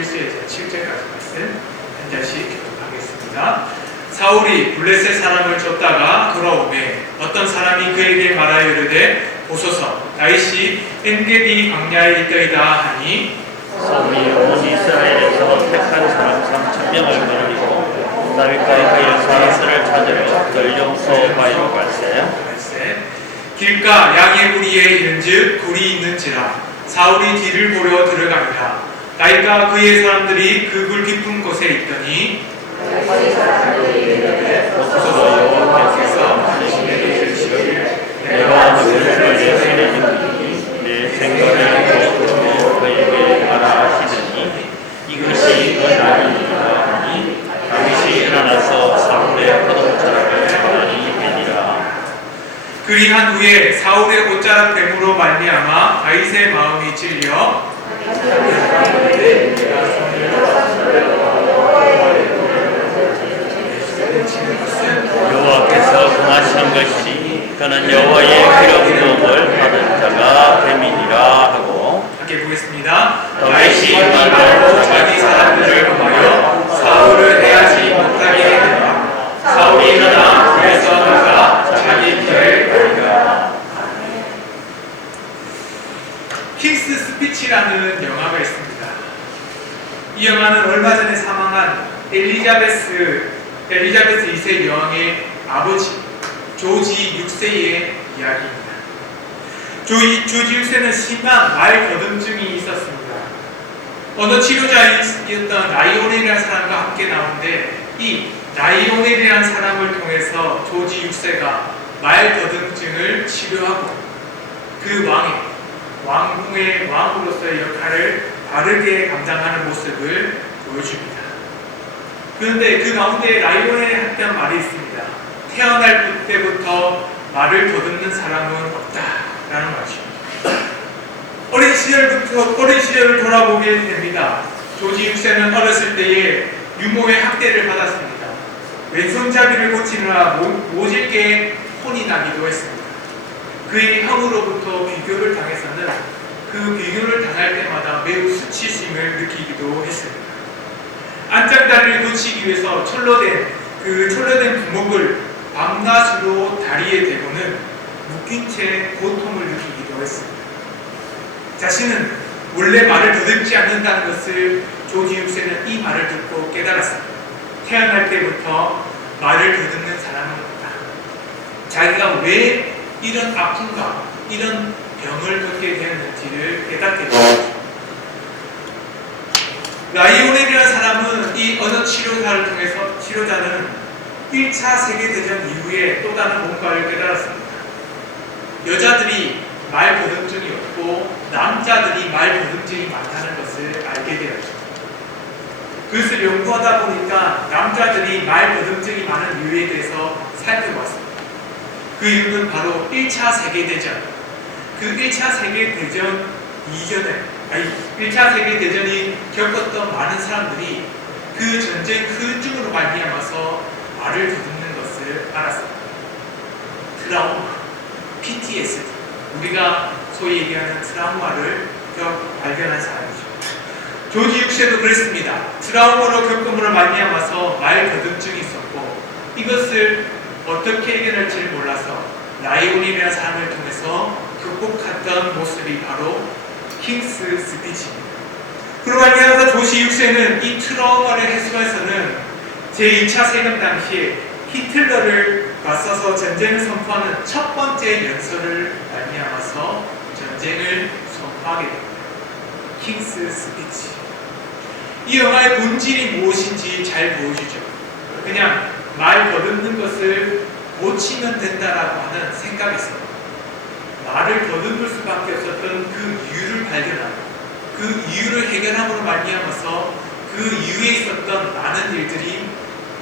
1수에서 7절까지 말씀 한 절씩 교독하겠습니다. 사울이 블레셋 사람을 쫓다가 돌아오매 어떤 사람이 그에게 말하여 이르되 보소서 다윗이 엔게디 광야에 있더이다 하니 사울이 온 이스라엘에서 택한 사람 3,000명을 거느리고 다윗과 그의 사람들을 찾으러 들령소 바위로 갈새 길가 양의 무리에 이른즉 굴이 있는지라 사울이 뒤를 보려 들어갑니다. 다윗과 그의 사람들이 그 굴 깊은 곳에 있더니 여호와께서 내가 너를 내 손에 주니 내 생각을 보고 그에게 하라 하시더니 이것이 그 날이니라 하니 다윗이 일어나서 사울의 포도자락을 가만히 베니라. 그리한 후에 사울의 옷자락 뱀으로 말미암아 다윗의 마음이 찔려 여호와께서 공하시는 것이 그는 여호와의 기름 부음을 받은 자가 뱀이니라 하고 함께 보겠습니다. 다윗이 일어나고 자기 사람들을 범하여 사울을 해하지 못하게 되니라. 사울이 일어나 불에서 나가 자기 길을 가니라. 킹스 스피치라는 영화가 있습니다. 이 영화는 얼마 전에 사망한 엘리자베스 2세 여왕의 아버지 조지 6세의 이야기입니다. 조지 6세는 심한 말 거듬증이 있었습니다. 언어 치료자였던 라이오넬이라는 사람과 함께 나오는데 이 라이오넬이라는 사람을 통해서 조지 6세가 말 거듬증을 치료하고 그 왕궁의 왕으로서의 역할을 바르게 감당하는 모습을 보여줍니다. 그런데 그 가운데 라이오넬이 했던 말이 있습니다. 태어날 때부터 말을 더듬는 사람은 없다라는 말입니다. 어린 시절을 돌아보게 됩니다. 조지 6세는 어렸을 때에 유모의 학대를 받았습니다. 왼손잡이를 고치느라 모질게 혼이 나기도 했습니다. 그의 형으로부터 비교를 당해서는 그 비교를 당할 때마다 매우 수치심을 느끼기도 했습니다. 안장다리를 고치기 위해서 철로된 부목을 밤낮으로 다리에 대고는 묶인 채 고통을 느끼기도 했습니다. 자신은 원래 말을 더듬지 않는다는 것을 조지 6세는 이 말을 듣고 깨달았습니다. 태어날 때부터 말을 더듬는 사람은 없다. 자기가 왜 이런 아픔과 이런 병을 겪게 되었는지를 깨닫게 되었습니다. 라이오넬이라는 사람은 이 언어 치료자는 1차 세계대전 이후에 또 다른 뭔가를 깨달았습니다. 여자들이 말 거듬증이 없고 남자들이 말 거듬증이 많다는 것을 알게 되었죠. 그것을 연구하다 보니까 남자들이 말 거듬증이 많은 이유에 대해서 살펴봤습니다. 그 이유는 바로 1차 세계대전. 그 1차 세계대전 이전에 1차 세계대전이 겪었던 많은 사람들이 그 전쟁 후유증으로 말미암아서 말을 더듬는 것을 알았습니다. 트라우마, PTSD, 우리가 소위 얘기하는 트라우마를 발견한 사람이죠. 조지 6세도 그랬습니다. 트라우마로 겪음으로 말미암아서 말 거듬증이 있었고 이것을 어떻게 해결할지를 몰라서 라이오넬이라는 사람을 통해서 극복했던 모습이 바로 킹스 스피치입니다. 그로 말미암아서 조지 6세는 이 트라우마를 해소해서는 제2차 세계 당시에 히틀러를 맞서서 전쟁을 선포하는 첫 번째 연설을 말미암아서 전쟁을 선포하게 됩니다. 킹스 스피치. 이 영화의 본질이 무엇인지 잘 보여주죠. 그냥 말 거듬는 것을 고치면 된다라고 하는 생각이었습니다. 말을 더듬을 수밖에 없었던 그 이유를 발견하고 그 이유를 해결함으로 말미암아서 그 이유에 있었던 많은 일들이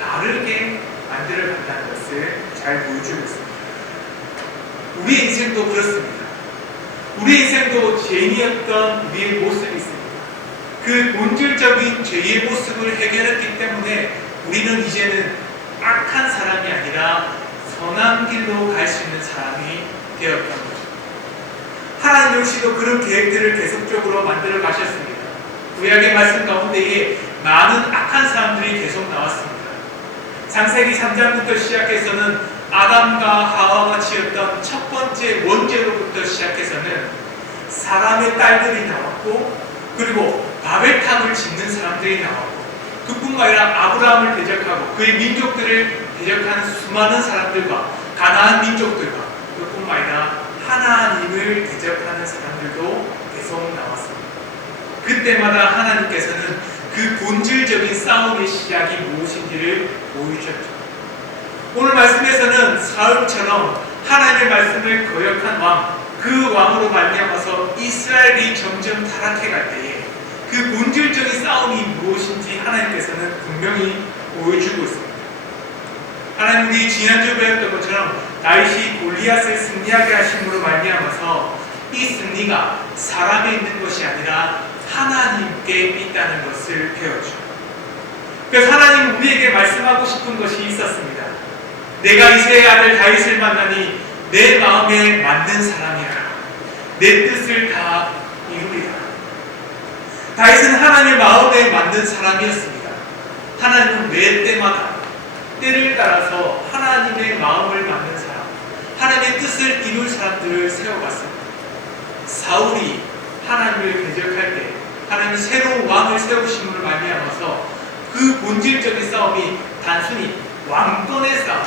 다르게 만들어간다는 것을 잘 보여주고 있습니다. 우리 인생도 그렇습니다. 우리 인생도 죄인이었던 우리의 모습이 있습니다. 그 본질적인 죄의 모습을 해결했기 때문에 우리는 이제는 악한 사람이 아니라 선한 길로 갈 수 있는 사람이 되었던 거죠. 하나님 역시도 그런 계획들을 계속적으로 만들어 가셨습니다. 구약의 말씀 가운데에 많은 악한 사람들이 계속 나왔습니다. 창세기 3장부터 시작해서는 아담과 하와가 지었던 첫 번째 원죄로부터 시작해서는 사람의 딸들이 나왔고, 그리고 바벨탑을 짓는 사람들이 나왔고, 그뿐만 아니라 아브라함을 대적하고 그의 민족들을 대적하는 수많은 사람들과 가나안 민족들과, 그뿐만 아니라 하나님을 대적하는 사람들도 계속 나왔습니다. 그때마다 하나님께서는 그 본질적인 싸움의 시작이 무엇인지를 보여주셨죠. 오늘 말씀에서는 사울처럼 하나님의 말씀을 거역한 왕, 그 왕으로 말미암아서 이스라엘이 점점 타락해갈 때에 그 본질적인 싸움이 무엇인지 하나님께서는 분명히 보여주고 있습니다. 하나님이 지난주 배웠던 것처럼 다윗이 골리앗을 승리하게 하심으로 말미암아서 이 승리가 사람에 있는 것이 아니라 하나님께 있다는 것을 배웠죠. 그래서 하나님 우리에게 말씀하고 싶은 것이 있었습니다. 내가 이새의 아들 다윗을 만나니 내 마음에 맞는 사람이라. 내 뜻을 다 이루리라. 다윗은 하나님의 마음에 맞는 사람이었습니다. 하나님은 매 때마다 때를 따라서 하나님의 마음을 맞는 사람, 하나님의 뜻을 이룰 사람들을 세워갔습니다. 사울이 하나님을 대적할 때 하나님이 새로운 왕을 세우심으로 말미암아서 그 본질적인 싸움이 단순히 왕권의 싸움,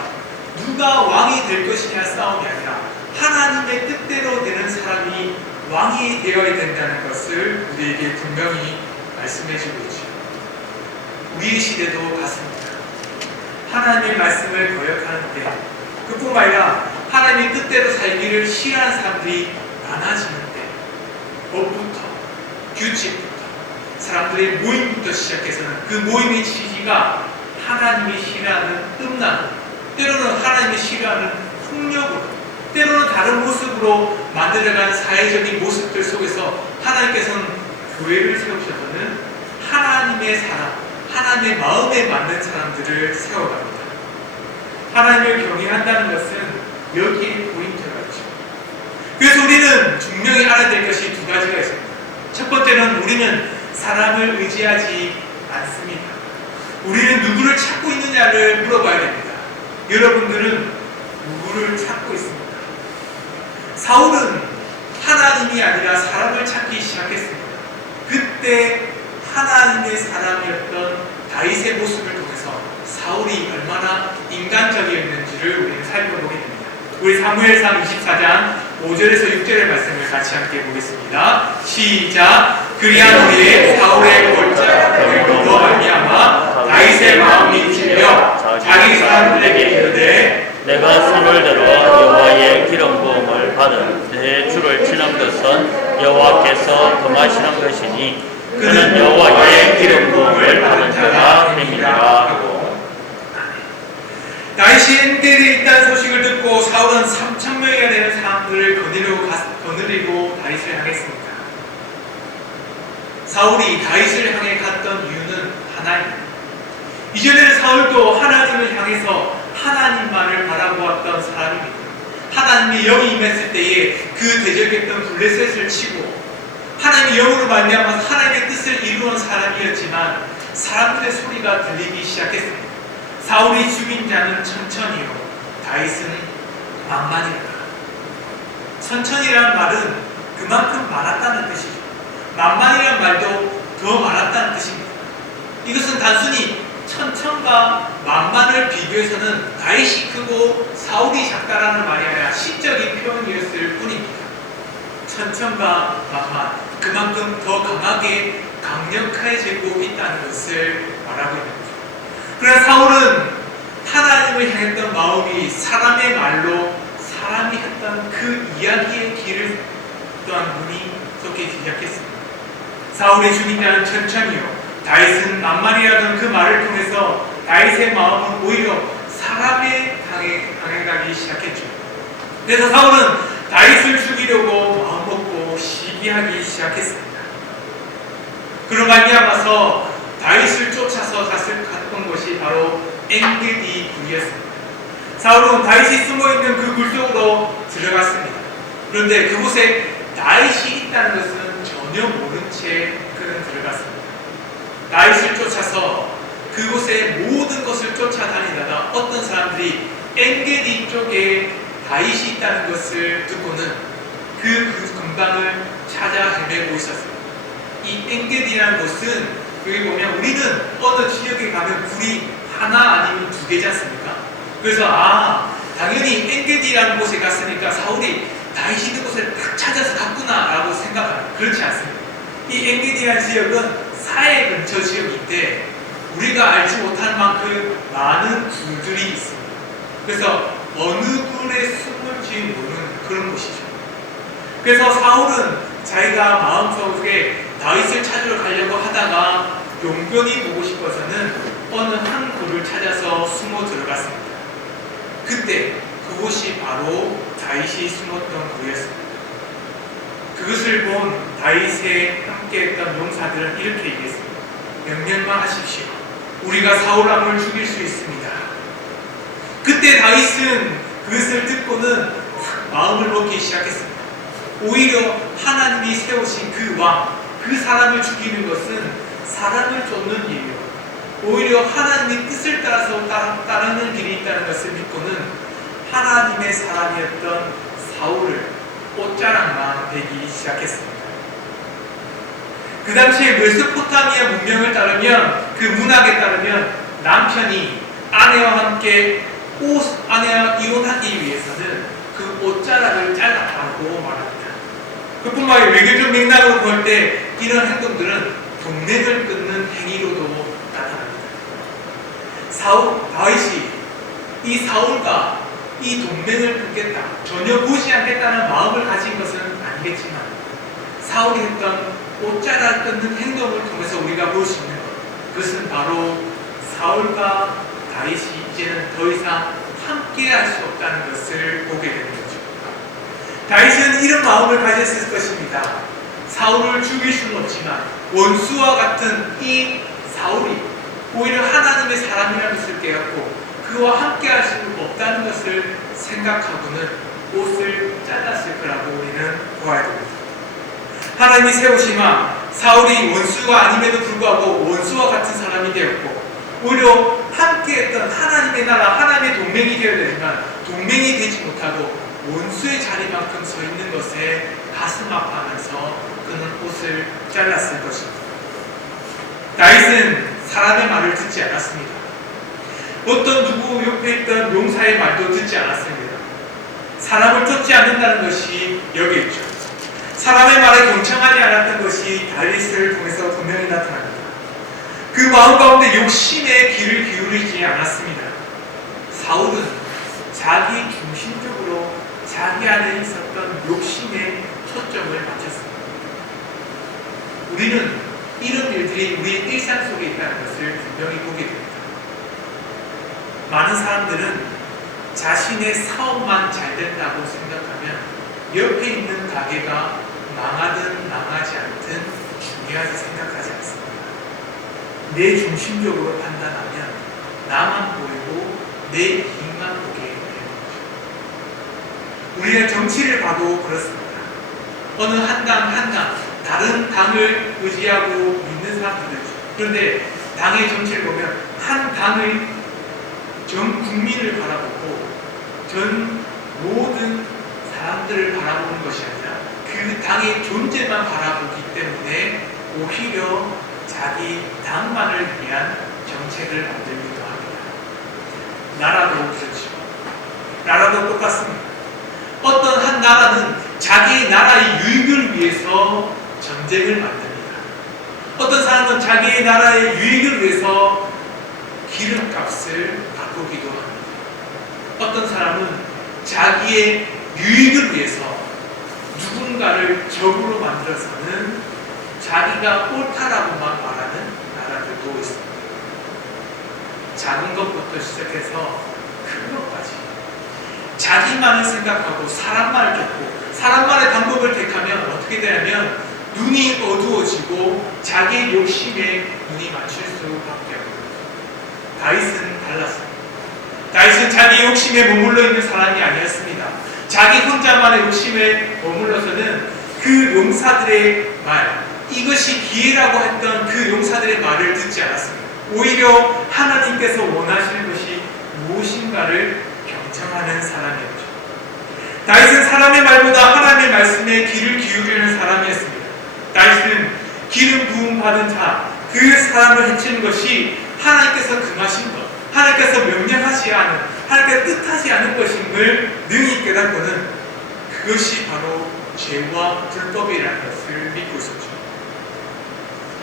누가 왕이 될 것이냐 싸움이 아니라 하나님의 뜻대로 되는 사람이 왕이 되어야 된다는 것을 우리에게 분명히 말씀해주고 있죠. 우리 시대도 같습니다. 하나님의 말씀을 거역하는데, 그뿐만 아니라 하나님의 뜻대로 살기를 싫어하는 사람들이 많아지는데, 법부터 규칙부터 사람들의 모임부터 시작해서는 그 모임의 취지가 하나님이 싫어하는 음란, 때로는 하나님이 싫어하는 폭력으로, 때로는 다른 모습으로 만들어가는 사회적인 모습들 속에서 하나님께서는 교회를 세우셔서는 하나님의 사람, 하나님의 마음에 맞는 사람들을 세워갑니다. 하나님을 경외한다는 것은 여기에 포인트가 있죠. 그래서 우리는 분명히 알아야 될 것이 두 가지가 있습니다. 첫 번째는 우리는 사람을 의지하지 않습니다. 우리는 누구를 찾고 있느냐를 물어봐야 됩니다. 여러분들은 누구를 찾고 있습니다. 사울은 하나님이 아니라 사람을 찾기 시작했습니다. 그때 하나님의 사람이었던 다윗의 모습을 통해서 사울이 얼마나 인간적이었는지를 우리는 살펴보게 됩니다. 우리 사무엘상 24장 5절에서 6절의 말씀을 같이 함께 보겠습니다. 시작. 그리한 후에 사울의 골짜기로 말미암아 다윗의 마음이 찔려 자기 사람들에게 이르되 내가 손을 들어 여호와의 기름 부음을 받은 내 주를 치는 것은 여호와께서 금하시는 것이니 그는 여호와의 기름 부음을 받은 자가 됨이라 하고. 다윗이 엔게디에 있다는 소식을 듣고 사울은 3,000명이나 되는 사람들을 거느리고 다윗을 향했습니다. 사울이 다윗을 향해 갔던 이유는 하나입니다. 이전에는 사울도 하나님을 향해서 하나님만을 바라보았던 사람입니다. 하나님이 영이 임했을 때에 그 대적했던 블레셋을 치고 하나님의 영으로 말미암아서 하나님의 뜻을 이루는 사람이었지만 사람들의 소리가 들리기 시작했습니다. 사울이 죽인 자는 천천히요, 다윗은 만만이다. 천천히라는 말은 그만큼 많았다는 뜻이죠. 만만이라는 말도 더 많았다는 뜻입니다. 이것은 단순히 천천과 만만을 비교해서는 다윗이 크고 사울이 작다라는 말이 아니라 시적인 표현이었을 뿐입니다. 천천과 만만, 그만큼 더 강하게 강력해지고 있다는 것을 말하고 있는 거죠. 그러나 사울은 하나님을 향했던 마음이 사람의 말로 사람이 했던 그 이야기의 길을 또한 문이 쏟기 시작했습니다. 사울의 죽인 자는 천천히요, 다윗은 만만이라던 그 말을 통해서 다윗의 마음은 오히려 사람의 향해 가기 시작했죠. 그래서 사울은 다윗을 죽이려고 마음먹고 시기하기 시작했습니다. 그로 말미암아서 다윗을 쫓아서 갔던 것이 바로 엔게디 굴이었습니다. 사울은 다윗이 숨어있는 그 굴 속으로 들어갔습니다. 그런데 그곳에 다윗이 있다는 것은 전혀 모른 채 그는 들어갔습니다. 다윗을 쫓아서 그곳의 모든 것을 쫓아다니다가 어떤 사람들이 엔게디 쪽에 다윗이 있다는 것을 듣고는 그 근방을 찾아 헤매고 있었습니다. 이 엔게디라는 곳은 여기 보면 우리는 어느 지역에 가면 굴이 하나 아니면 두 개지 않습니까? 그래서 당연히 엔게디라는 곳에 갔으니까 사울이 다윗이 있는 곳을 딱 찾아서 갔구나 라고 생각합니다. 그렇지 않습니다. 이 엔게디라는 지역은 사해 근처 지역인데 우리가 알지 못할 만큼 많은 굴들이 있습니다. 그래서 어느 굴에 숨을 지은 모르는 그런 곳이죠. 그래서 사울은 자기가 마음속에 다윗을 찾으러 가려고 하다가 용변이 보고 싶어서는 어느 한 굴을 찾아서 숨어 들어갔습니다. 그때 그곳이 바로 다윗이 숨었던 굴이었습니다. 그것을 본 다윗에 함께했던 용사들은 이렇게 얘기했습니다. 명령만 하십시오. 우리가 사울 왕을 죽일 수 있습니다. 그때 다윗은 그것을 듣고는 마음을 먹기 시작했습니다. 오히려 하나님이 세우신 그 왕, 그 사람을 죽이는 것은 사람을 쫓는 일이요. 오히려 하나님의 뜻을 따라서 따르는 길이 있다는 것을 믿고는 하나님의 사람이었던 사울을 옷자락만 베기 시작했습니다. 그 당시에 메소포타미아 문명을 따르면 그 문학에 따르면 남편이 아내와 함께 아내와 이혼하기 위해서는 그 옷자락을 잘라라고 말합니다. 그뿐만 아니라 외교적 맥락으로 볼 때 이런 행동들은 동맹을 끊는 행위로도 나타납니다. 다윗이 이 사울과 이 동맹을 끊겠다, 전혀 보지 않겠다는 마음을 가진 것은 아니겠지만 사울이 했던 옷자락 끊는 행동을 통해서 우리가 볼 수 있는 것, 그것은 바로 사울과 다윗이 이제는 더 이상 함께할 수 없다는 것을 보게 되는 거죠. 다윗은 이런 마음을 가졌을 것입니다. 사울을 죽일 수는 없지만 원수와 같은 이 사울이 오히려 하나님의 사람이라는 것을 깨닫고 그와 함께할 수 없다는 것을 생각하고는 옷을 잘랐을 거라고 우리는 보아야 됩니다. 하나님이 세우신 왕 사울이 원수가 아님에도 불구하고 원수와 같은 사람이 되었고 오히려 함께했던 하나님의 나라, 하나님의 동맹이 되어야 되지만 동맹이 되지 못하고 원수의 자리만큼 서 있는 것에 가슴 아파하면서 그는 옷을 잘랐을 것입니다. 다윗은 사람의 말을 듣지 않았습니다. 어떤 누구 옆에 있던 용사의 말도 듣지 않았습니다. 사람을 쫓지 않는다는 것이 여기 있죠. 사람의 말에 경청하지 않았던 것이 다윗을 통해서 분명히 나타납니다. 그 마음 가운데 욕심에 귀를 기울이지 않았습니다. 사울은 자기 중심적으로 자기 안에 있었던 욕심에 초점을 맞췄습니다. 우리는 이런 일들이 우리의 일상 속에 있다는 것을 분명히 보게 됩니다. 많은 사람들은 자신의 사업만 잘 된다고 생각하면 옆에 있는 가게가 망하든 망하지 않든 중요하게 생각하지 않습니다. 내 중심적으로 판단하면 나만 보이고 내 이익만 보게 되는 거죠. 우리는 정치를 봐도 그렇습니다. 어느 한 당 다른 당을 의지하고 믿는 사람들도 있죠. 그런데 당의 정치를 보면 한 당의 전 국민을 바라보고 전 모든 사람들을 바라보는 것이 아니라 그 당의 존재만 바라보기 때문에 오히려 자기 당만을 위한 정책을 만들기도 합니다. 나라도 그렇죠. 나라도 똑같습니다. 어떤 한 나라는 자기 나라의 유익을 위해서 전쟁을 만듭니다. 어떤 사람은 자기 나라의 유익을 위해서 기름값을 바꾸기도 합니다. 어떤 사람은 자기의 유익을 위해서 누군가를 적으로 만들어서는 자기가 옳다라고만 말하는 나라들도 있습니다. 작은 것부터 시작해서 큰 것까지 자기만을 생각하고 사람만을 쫓고 사람만의 방법을 택하면 어떻게 되냐면 눈이 어두워지고 자기의 욕심에 눈이 맞출 수밖에 없습니다. 다윗은 달랐습니다. 다윗은 자기 욕심에 머물러 있는 사람이 아니었습니다. 자기 혼자만의 욕심에 머물러서는 그 용사들의 말, 이것이 기회라고 했던 그 용사들의 말을 듣지 않았습니다. 오히려 하나님께서 원하시는 것이 무엇인가를 경청하는 사람이었죠. 다윗은 사람의 말보다 하나님의 말씀에 귀를 기울이는 사람이었습니다. 다윗은 기름 부음 받은 자, 그 사람을 해치는 것이 하나님께서 금하신 것, 하나님께서 명령하지 않은, 하나님께서 뜻하지 않은 것임을 능히 깨닫고는 그것이 바로 죄와 불법이라는 것을 믿고 있었죠.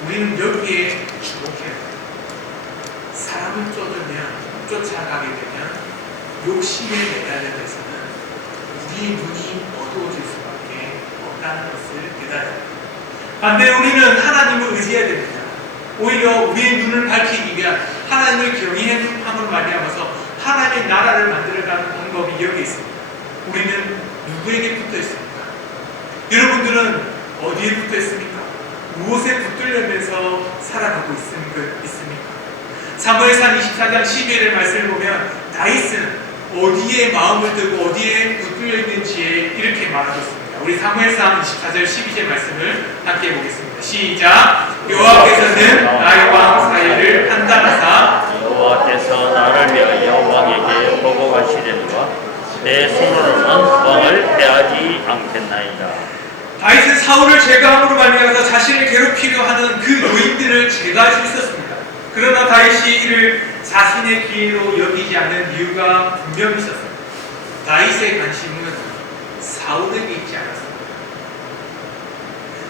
우리는 여기에 주목해야 합니다. 사람을 쫓아가게 되면 욕심에 매달려서는 우리의 눈이 어두워질 수밖에 없다는 것을 깨달아야 합니다. 반대로 우리는 하나님을 의지해야 됩니다. 오히려 우리의 눈을 밝히기 위한 하나님을 경외함으로 말미암아서 하나님의 나라를 만들어가는 방법이 여기 있습니다. 우리는 누구에게 붙어 있습니까? 여러분들은 어디에 붙어 있습니까? 무엇에 붙들려면서 살아가고 있습니까? 사무엘상 24장 12절의 말씀을 보면 다윗은 어디에 마음을 두고 어디에 붙들려 있는지에 이렇게 말하고 있습니다. 우리 사무엘상 24절 12절 말씀을 함께 보겠습니다. 시작! 여호와께서는 나의 왕 사이를 판단하사 여호와께서 나를 위하여 왕에게 보고하시려니와 내 손으로는 왕을 패하지 않겠나이다. 다윗은 사울을 제거함으로 말미암아서 자신을 괴롭히려 하는 그 요인들을 제거할 수 있었습니다. 그러나 다윗이 이를 자신의 기회로 여기지 않는 이유가 분명히 있었습니다. 다윗의 관심은 사울에게 있지 않았습니다.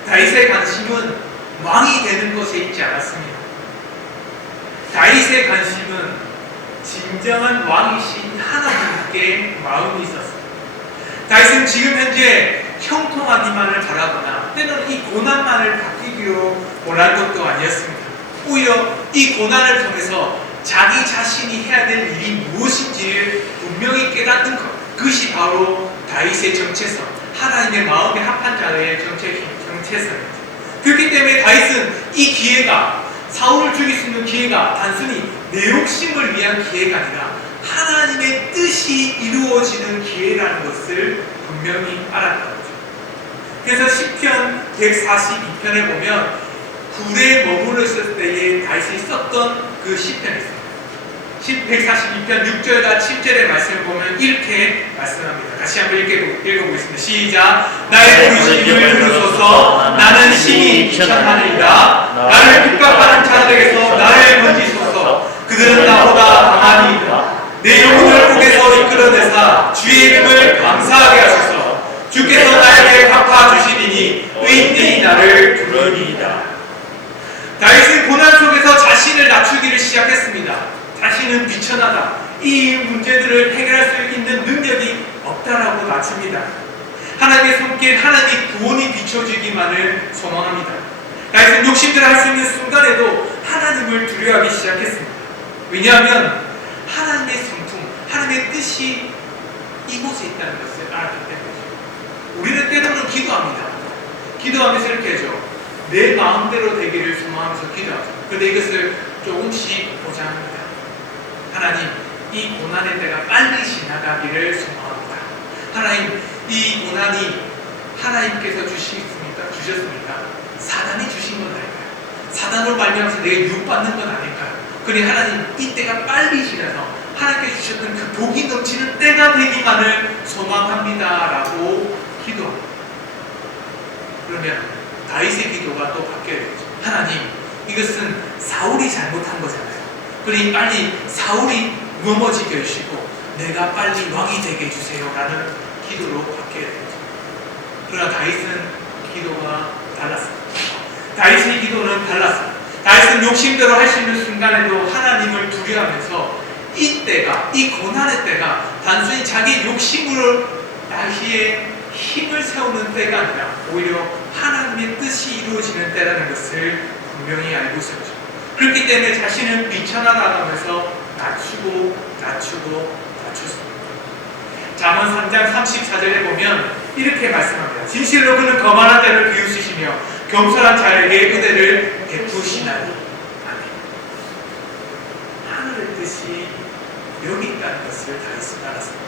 다윗의 관심은 왕이 되는 것에 있지 않았습니다. 다윗의 관심은 진정한 왕이신 하나님께 마음이 있었습니다. 다윗은 지금 현재 형통하기만을 바라거나 때로는 이 고난만을 받기로 원할 것도 아니었습니다. 오히려 이 고난을 통해서 자기 자신이 해야 될 일이 무엇인지를 분명히 깨닫는 것, 그것이 바로 다윗의 정체성, 하나님의 마음에 합한 자의 정체성입니다. 그렇기 때문에 다윗은 이 기회가, 사울을 죽일 수 있는 기회가 단순히 내 욕심을 위한 기회가 아니라 하나님의 뜻이 이루어지는 기회라는 것을 분명히 알았던 거죠. 그래서 시편 142편에 보면 굴에 머물러 있을 때에 다윗이 썼던 그 시편이 있습니다. 142편 6절과 7절의 말씀을 보면 이렇게 말씀합니다. 다시 한번 읽어보겠습니다. 시작! 나의 부르심을 들으소서. 나는 심히 천하니이다. 나를 핍박하는 자들에게서 나를 건지소서. 그들은 나보다 강하니 있다. 내 영혼을 옥에서 이끌어내사 주의 이름을 감사하게 하소서. 주께서 나에게 갚아주시리니 의인들이 나를 부르리이다. 다윗은 고난 속에서 자신을 낮추기를 시작했습니다. 자신은 비천하다. 이 문제들을 해결할 수 있는 능력이 없다라고 낮춥니다. 하나님의 손길, 하나님의 구원이 비춰지기만을 소망합니다. 다윗은 욕심대로 할 수 있는 순간에도 하나님을 두려워하기 시작했습니다. 왜냐하면 하나님의 성품, 하나님의 뜻이 이곳에 있다는 것을 알았기 때문이죠. 우리는 때로는 기도합니다. 기도하면서 이렇게 하죠. 내 마음대로 되기를 소망하면서 기도하죠. 그런데 이것을 조금씩 보장합니다. 하나님, 이 고난의 때가 빨리 지나가기를 소망합니다. 하나님, 이 고난이 하나님께서 주셨습니까? 사단이 주신 건 아닐까요? 사단으로 말미암아서 내가 유혹받는 건 아닐까요? 그러니 하나님, 이 때가 빨리 지나서 하나님께서 주셨던 그 복이 넘치는 때가 되기만을 소망합니다라고 기도합니다. 그러면 다윗의 기도가 또 바뀌어야 되죠. 하나님, 이것은 사울이 잘못한 거잖아요. 그러니 빨리 사울이 넘어지게 해주시고 내가 빨리 왕이 되게 해주세요 라는 기도로 바뀌어야 되죠. 그러나 다윗은 기도가 달랐습니다. 다윗의 기도는 달랐습니다. 다윗은 욕심대로 할 수 있는 순간에도 하나님을 두려워하면서 이 때가, 이 고난의 때가 단순히 자기 욕심으로 다시의 힘을 세우는 때가 아니라 오히려 하나님의 뜻이 이루어지는 때라는 것을 분명히 알고 있었죠. 그렇기 때문에 자신은 비천하다면서 낮추었습니다. 잠언 3장 34절에 보면 이렇게 말씀합니다. 진실로 그는 거만한 자를 비웃으시며 겸손한 자에게 은혜를 베푸시나니. 아멘. 하늘의 뜻이 여기 있다는 것을 다윗은 알았습니다.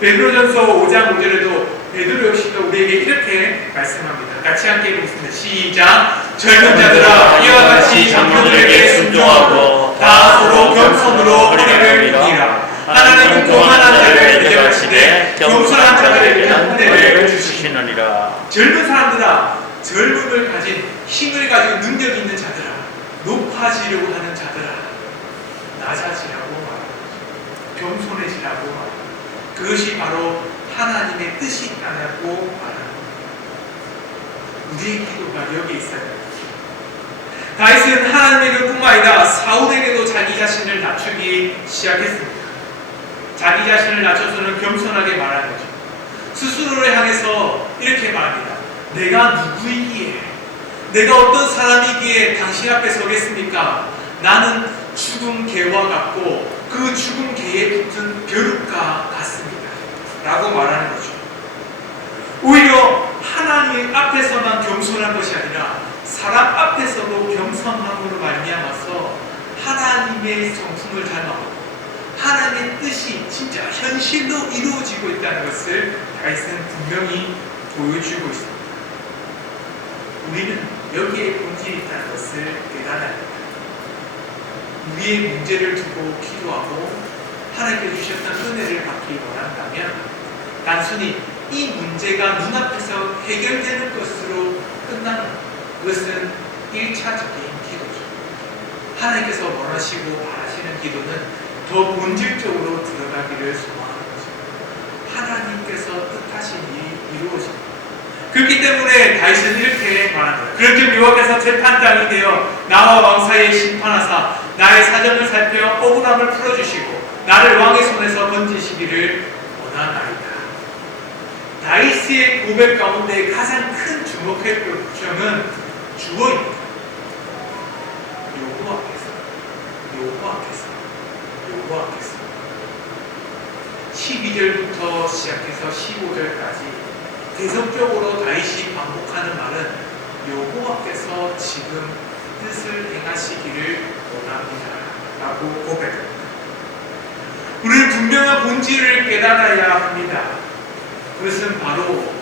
베드로전서 5장 5절에도 베드로 역시도 우리에게 이렇게 말씀합니다. 같이 함께 읽겠습니다. 시작! 젊은 자들아 이와 같이 장로들에게 순종하고 다 서로 겸손으로 허리를 굽니라. 하나님은 교만한 자를 대적하시되 겸손한 자들에게는 은혜를 주시느니라. 젊은 사람들아, 젊음을 가진 힘을 가지고 능력 있는 자들아, 높아지려고 하는 자들아, 낮아지라고 말합니다. 겸손해지라고 말합니다. 그것이 바로 하나님의 뜻이 있다고 말합니다. 우리의 기도가 여기에 있어야 됩니다. 다윗은 하나님에게뿐만 아니라 사울에게도 자기 자신을 낮추기 시작했습니다. 자기 자신을 낮춰서는 겸손하게 말하는 거죠. 스스로를 향해서 이렇게 말합니다. 내가 누구이기에, 내가 어떤 사람이기에 당신 앞에 서겠습니까? 나는 죽은 개와 같고 그 죽은 개에 붙은 벼룩과 같습니다. 라고 말하는 거죠. 오히려 하나님 앞에서만 겸손한 것이 아니라 사람 앞에서도 겸손함으로 말미암아서 하나님의 성품을 닮아가고 하나님의 뜻이 진짜 현실로 이루어지고 있다는 것을 다윗은 분명히 보여주고 있습니다. 우리는 여기에 본질이 있다는 것을 깨달아야 합니다. 우리의 문제를 두고 기도하고 하나님께 주셨던 은혜를 받기 원한다면 단순히 이 문제가 눈앞에서 해결되는 것으로 끝나는 그것은 1차적인 기도죠. 하나님께서 원하시고 바라시는 기도는 더 본질적으로 들어가기를 소망하는 거죠. 하나님께서 뜻하신 일이 이루어집니다. 그렇기 때문에 다윗은 이렇게 말합니다. 그런즉 여호와께서 재판장이 되어 나와 왕 사이에 심판하사 나의 사정을 살펴 억울함을 풀어주시고 나를 왕의 손에서 건지시기를 원하나이다. 다윗의 고백 가운데 가장 큰 주목할 점은 주어입니다. 여호와께서 12절부터 시작해서 15절까지 계속적으로 다윗이 반복하는 말은 여호와께서 지금 뜻을 행하시기를 원합니다 라고 고백합니다. 우리는 분명한 본질을 깨달아야 합니다. 그것은 바로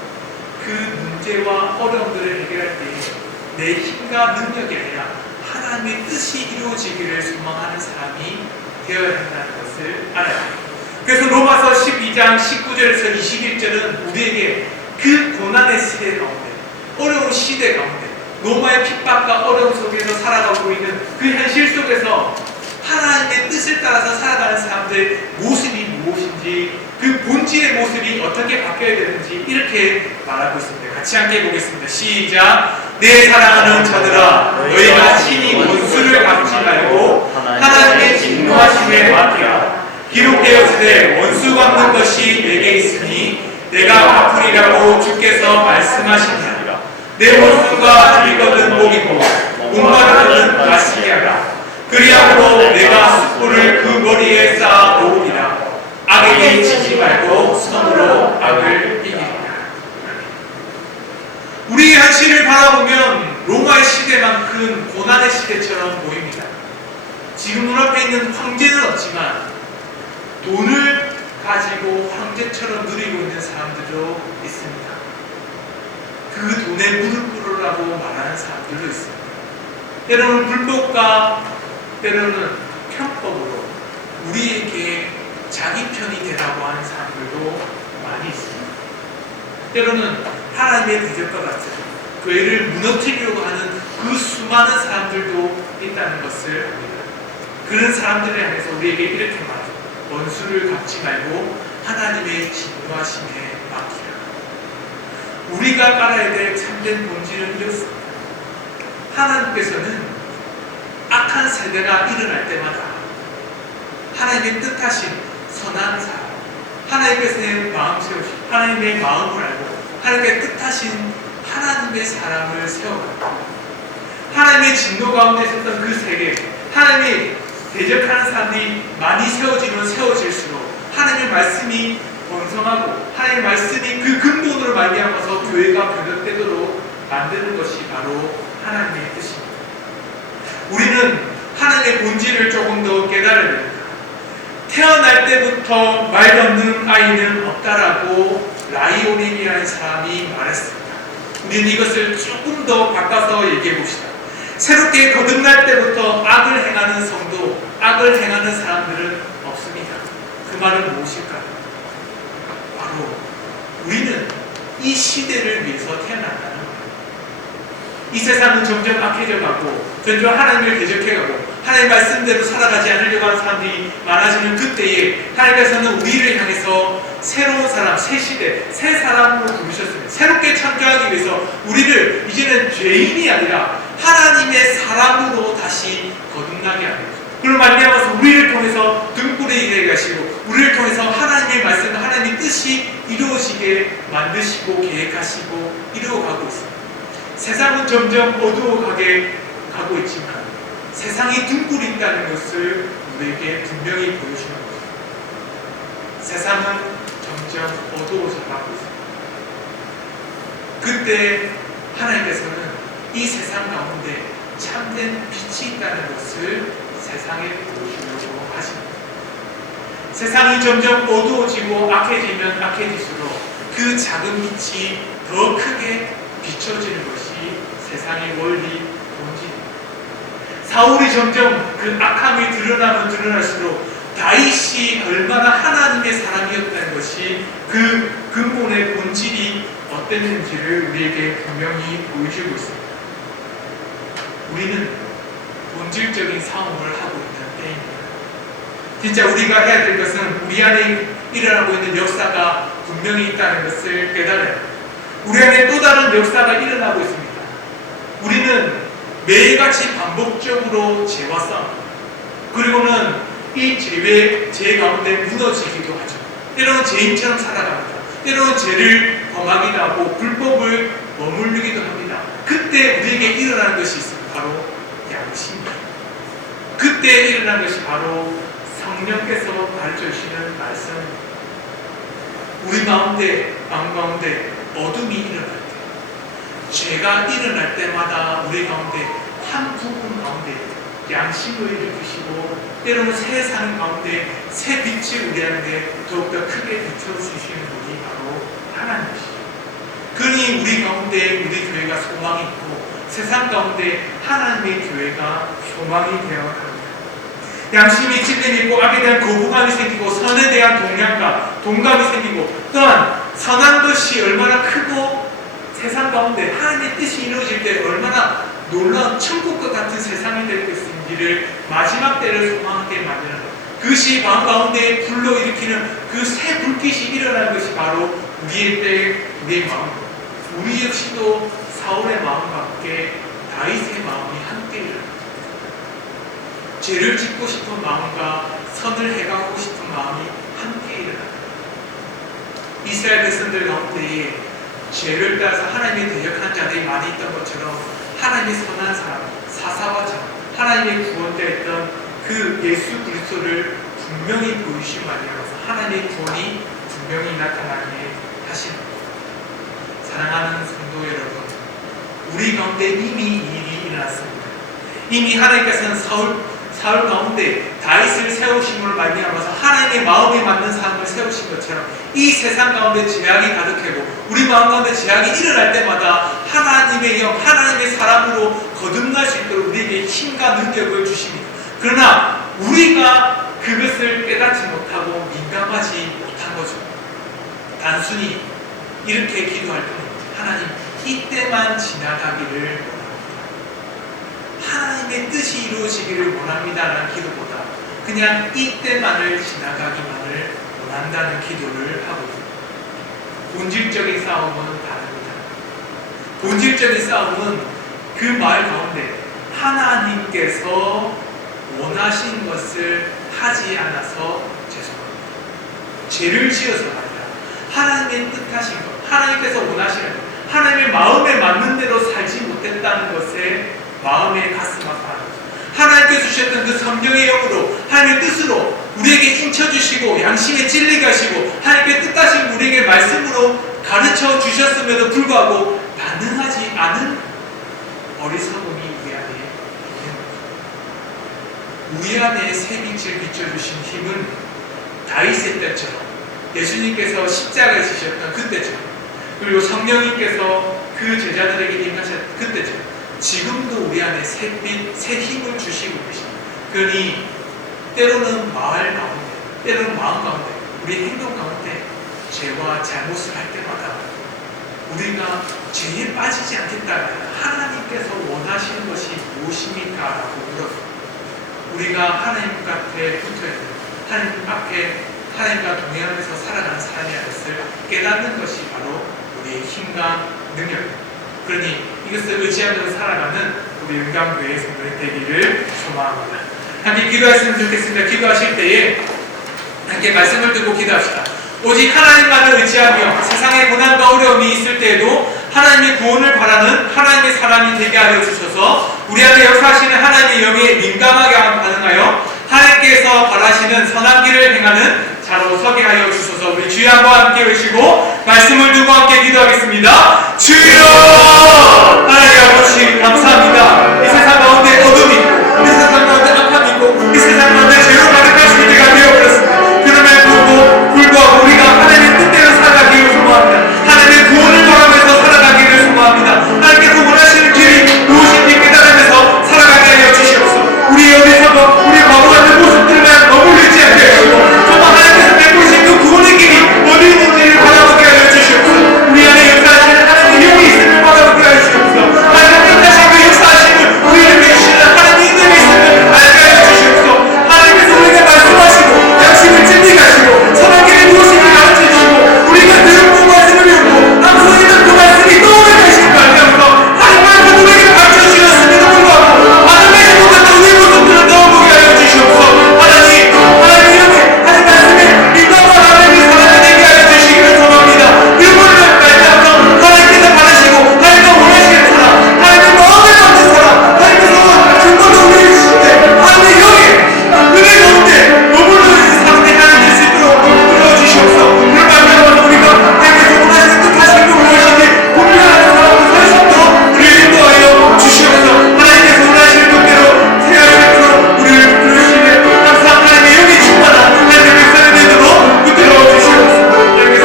그 문제와 어려움들을 해결할 때 내 힘과 능력이 아니라 하나님의 뜻이 이루어지기를 소망하는 사람이 되어야 한다는 것을 알아야 합니다. 그래서 로마서 12장 19절에서 21절은 우리에게 그 고난의 시대 가운데, 어려운 시대 가운데, 로마의 핍박과 어려움 속에서 살아가고 있는 그 현실 속에서 하나님의 뜻을 따라서 살아가는 사람들의 모습이 무엇인지, 그 본질의 모습이 어떻게 바뀌어야 되는지 이렇게 말하고 있습니다. 같이 함께 보겠습니다. 시작! 내 사랑하는 자들아, 너희가 친히 원수를 갚지 말고 하나님의 진노하심에 맡기라. 기록되었으되 원수 갚는 것이 내게 있으니 내가 갚으리라고 주께서 말씀하시니라. 내 원수가 들거든 목이고 목마르거든 마시게 하라. 그리하므로 내가 숯불을 그 머리에 쌓아 놓으리라. 악에게 지지 말고 선으로 악을 이기리라. 우리의 현실을 바라보면 로마의 시대만큼 고난의 시대처럼 보입니다. 지금 눈앞에 있는 황제는 없지만 돈을 가지고 황제처럼 누리고 있는 사람들도 있습니다. 그 돈에 무릎 꿇으라고 말하는 사람들도 있습니다. 때로는 불법과 때로는 편법으로 우리에게 자기 편이 되라고 하는 사람들도 많이 있습니다. 때로는 하나님의 대적과 같은 그 애를 무너뜨리려고 하는 그 수많은 사람들도 있다는 것을 압니다. 그런 사람들을 향해서 우리에게 이렇게 말합니다. 원수를 갚지 말고 하나님의 진노하심에 맡기라. 우리가 알아야 될 참된 본질은 이렇습니다. 하나님께서는 악한 세대가 일어날 때마다 하나님의 뜻하신 선한 사람, 하나님께서 내 마음 세우시고 하나님의 마음을 알고 하나님의 뜻하신 하나님의 사람을 세워갑니다. 하나님의 진노 가운데 있었던 그 세계, 하나님이 대적하는 사람들이 많이 세워지면 세워질수록 하나님의 말씀이 번성하고 하나님의 말씀이 그 근본으로 말미암아서 교회가 변혁되도록 만드는 것이 바로 하나님의 뜻입니다. 우리는 하나님의 본질을 조금 더 깨달아야 됩니다. 태어날 때부터 말 없는 아이는 없다라고 라이오닉이라는 사람이 말했습니다. 우리는 이것을 조금 더 바꿔서 얘기해 봅시다. 새롭게 거듭날 때부터 악을 행하는 성도, 악을 행하는 사람들은 없습니다. 그 말은 무엇일까요? 바로 우리는 이 시대를 위해서 태어났다는 거예요. 이 세상은 점점 악해져 가고 점점 하나님을 대적해 가고 하나님의 말씀대로 살아가지 않으려고 하는 사람들이 많아지는 그때에 하나님께서는 우리를 향해서 새로운 사람, 새 시대, 새 사람으로 부르셨습니다. 새롭게 창조하기 위해서 우리를 이제는 죄인이 아니라 하나님의 사람으로 다시 거듭나게 하는 거죠. 그리고 말미암아서 우리를 통해서 등불에 이르게 하시고 우리를 통해서 하나님의 말씀, 하나님의 뜻이 이루어지게 만드시고 계획하시고 이루어가고 있습니다. 세상은 점점 어두워가게 가고 있지만 세상에 등불이 있다는 것을 우리에게 분명히 보여주는 거죠. 세상은 점점 어두워져 가고 있습니다. 그때 하나님께서는 이 세상 가운데 참된 빛이 있다는 것을 세상에 보여주려고 하십니다. 세상이 점점 어두워지고 악해지면 악해질수록 그 작은 빛이 더 크게 비춰지는 것이 세상의 원리 본질입니다. 사울이 점점 그 악함이 드러나면 드러날수록 다윗이 얼마나 하나님의 사람이었다는 것이 그 근본의 본질이 어땠는지를 우리에게 분명히 보여주고 있습니다. 우리는 본질적인 싸움을 하고 있는 때입니다. 진짜 우리가 해야 될 것은 우리 안에 일어나고 있는 역사가 분명히 있다는 것을 깨달아요. 우리 안에 또 다른 역사가 일어나고 있습니다. 우리는 매일같이 반복적으로 죄와 싸움, 그리고는 이 죄 가운데 무너지기도 하죠. 때로는 죄인처럼 살아갑니다. 때로는 죄를 범하기도 하고 불법을 머무르기도 합니다. 그때 우리에게 일어나는 것이 있습니다. 바로 양심입니다. 그때 일어나는 것이 바로 성령께서 가르쳐주시는 말씀입니다. 우리 마음 가운데 어둠이 일어날 때, 죄가 일어날 때마다 우리 가운데 한 부분 가운데 양심을 일으키시고 때로는 새 삶 가운데 새 빛을 우리 안에 더욱더 크게 비춰주시는 분이 바로 하나님이시죠. 그러니 우리 가운데 우리 교회가 소망이 있고 세상 가운데 하나님의 교회가 소망이 되어야 합니다. 양심이 찔림이 있고 악에 대한 거부감이 생기고 선에 대한 동감이 생기고 또한 선한 것이 얼마나 크고 세상 가운데 하나님의 뜻이 이루어질 때 얼마나 놀라운 천국과 같은 세상이 될 것인지를 마지막 때를 소망하게 만드는 것, 그것이 마음 가운데 불러일으키는 그 새 불빛이 일어나는 것이 바로 우리의 때, 우리의 마음, 우리 역시도 사울의 마음과 함께 다윗의 마음이 함께 일어납니다. 죄를 짓고 싶은 마음과 선을 해가고 싶은 마음이 함께 일어납니다. 이스라엘 백성들 가운데에 죄를 따라서 하나님의 대적한 자들이 많이 있던 것처럼 하나님의 선한 사람, 사사와처럼 하나님의 구원되었던 그 예수 그리스도를 분명히 보이시기 말미암아서 하나님의 구원이 분명히 나타나게 하십니다. 사랑하는 성도 여러분, 우리 가운데 이미 이 일이 일어났습니다. 이미 하나님께서는 사울 가운데 다윗을 세우심으로 말미암아서 하나님의 마음에 맞는 사람을 세우신 것처럼 이 세상 가운데 죄악이 가득하고 우리 마음 가운데 죄악이 일어날 때마다 하나님의 영, 하나님의 사람으로 거듭날 수 있도록 우리에게 힘과 능력을 주십니다. 그러나 우리가 그것을 깨닫지 못하고 민감하지 못한 거죠. 단순히 이렇게 기도할 뿐입니다. 하나님, 이때만 지나가기를 원합니다. 하나님의 뜻이 이루어지기를 원합니다라는 기도보다 그냥 이때만을 지나가기만을 원한다는 기도를 하고 있습니다. 본질적인 싸움은 다릅니다. 본질적인 싸움은 그 말 가운데 하나님께서 원하신 것을 하지 않아서 죄송합니다. 죄를 지어서 아니라 하나님의 뜻하신 것, 하나님께서 원하시는 것, 하나님의 마음에 맞는 대로 살지 못했다는 것에 마음의 가슴 아파하는 거죠. 하나님께서 주셨던 그 성령의 영으로 하나님의 뜻으로 우리에게 인쳐주시고 양심에 찔리게 하시고 하나님의 뜻하신 우리에게 말씀으로 가르쳐 주셨음에도 불구하고 반응하지 않은 어리석음이 우리 안에 있는 거죠. 우리 안에 새 빛을 비춰주신 힘은 다윗의 때처럼 예수님께서 십자가에 지셨던 그때처럼 그리고 성령님께서 그 제자들에게 임하셨던 그때죠. 지금도 우리 안에 새빛, 새 힘을 주시고 계십니다. 그러니 때로는 마을 가운데, 때로는 마음 가운데, 우리 행동 가운데 죄와 잘못을 할 때마다 우리가 죄에 빠지지 않겠다면 하나님께서 원하시는 것이 무엇입니까? 라고 물었습니다. 우리가 하나님 앞에 붙어야 돼요. 하나님 앞에 하나님과 동행하면서 살아가는 삶이라는 것을 깨닫는 것이 바로 우리의 힘과 능력입니다. 그러니 이것을 의지하면서 살아가는 우리 은강교회 성도의 되기를 소망합니다. 함께 기도했으면 좋겠습니다. 기도하실 때에 함께 말씀을 듣고 기도합시다. 오직 하나님만을 의지하며 세상의 고난과 어려움이 있을 때에도 하나님의 구원을 바라는 하나님의 사람이 되게 하여 주셔서 우리 안에 역사하시는 하나님의 영에 민감하게 반응하여 하나님께서 바라시는 선한 길을 행하는 자로 서게 하여 주소서. 우리 주여 한번 함께 외치고 말씀을 두고 함께 기도하겠습니다. 주여! 하나님 아버지 감사합니다. 이 세상 가운데 어둠이 있고 이 세상 가운데 아픔이 있고 이 세상 가운데 죄로 가득할 시대가 되어버렸습니다. 그럼에도 불구하고 우리가 하나님의 뜻대로 살아가기를 소망합니다. 하나님의 구원을 바라면서 살아가기를 소망합니다. 하나님께서 원하시는 길이 무엇인지 깨달으면서 살아가게 하여 주시옵소서. 우리 어디서도 우리 과거 같은 모습들만 머무르지 않게 하시고 정말 하나님께서 베푸신 그 구원의 길이 어디 있는지를 바라보게 하여 주시옵소서. 우리 안에 역사하시는 하나님의 영이 있음을 바라보게 하여 주시옵소서. 하나님의 뜻하신 그 역사하시는 우리를 주시는 하나님의 이름이 있음을 알게 하여 주시옵소서. 하나님께서 우리에게 말씀하시고 양심을 찔리게 하시고 선한 길이 무엇인지 가르쳐 주시고 우리가 들었고 말씀을 배우고 항상 있는 그 말씀이 떠오르게 하시는 걸 알게 하면서 하나님께서 우리에게 가르쳐 주셨음에도 불구하고 하나님의 못했던 우리 모습들을 넣어보게 하여 주시옵소서. 하나님 이렇게 하나님 말씀에 민감한 하나님의 사람이 되게 하여 주시기를 소망합니다. 그분을 말미암아 하나님께서 받으시고 하나님께서 원하시는 사람, 하나님의 마음에 맞는 사람, 하나님께서 정말로 우리를 주시되 하나님의 영에 은혜 가운데 머무르는 사람이 하나님 될 수 있도록 불러주시옵소서. 그런 말미암아 우리가 하나님께서 원하시는 뜻하신 그 무엇인지 분별하는 사람으로 살 수 있도록 우리를 인도하여 주시옵소서. 하나님께서 원하시는 뜻대로 살아갈 수 있도록 우리를 부르시되 항상 하나님의 영이 충만한 하나님의 백성이 되도록 붙들어 주시옵소서. 하나님께서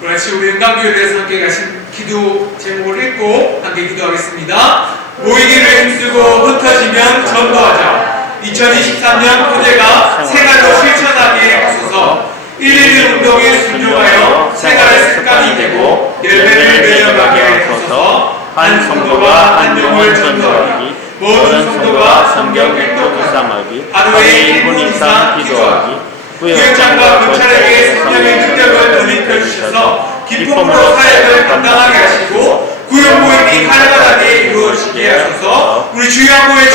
그렇지. 우리 은강교회에 대해서 함께 가신 기도 제목을 읽고 함께 기도하겠습니다. 모이기를 힘쓰고 흩어지면 전도하자. 2023년 교제가 생활로 실천하게 하소서. 111 운동에 순종하여 생활의 습관이 되고 열매를 내려가게 하소서. 한 성도가 한 영을 전도하기, 모든 성도가 성경 읽도 묵상하기, 하루에 1분 이상 기도하기, 구역장과 경찰에게 성령의 능력을 덧입혀 주셔서 기쁨으로 사역을 감당하게 하시고 구역 모임이 활발하게 이루어지게 하소서. 우리 주의 한국의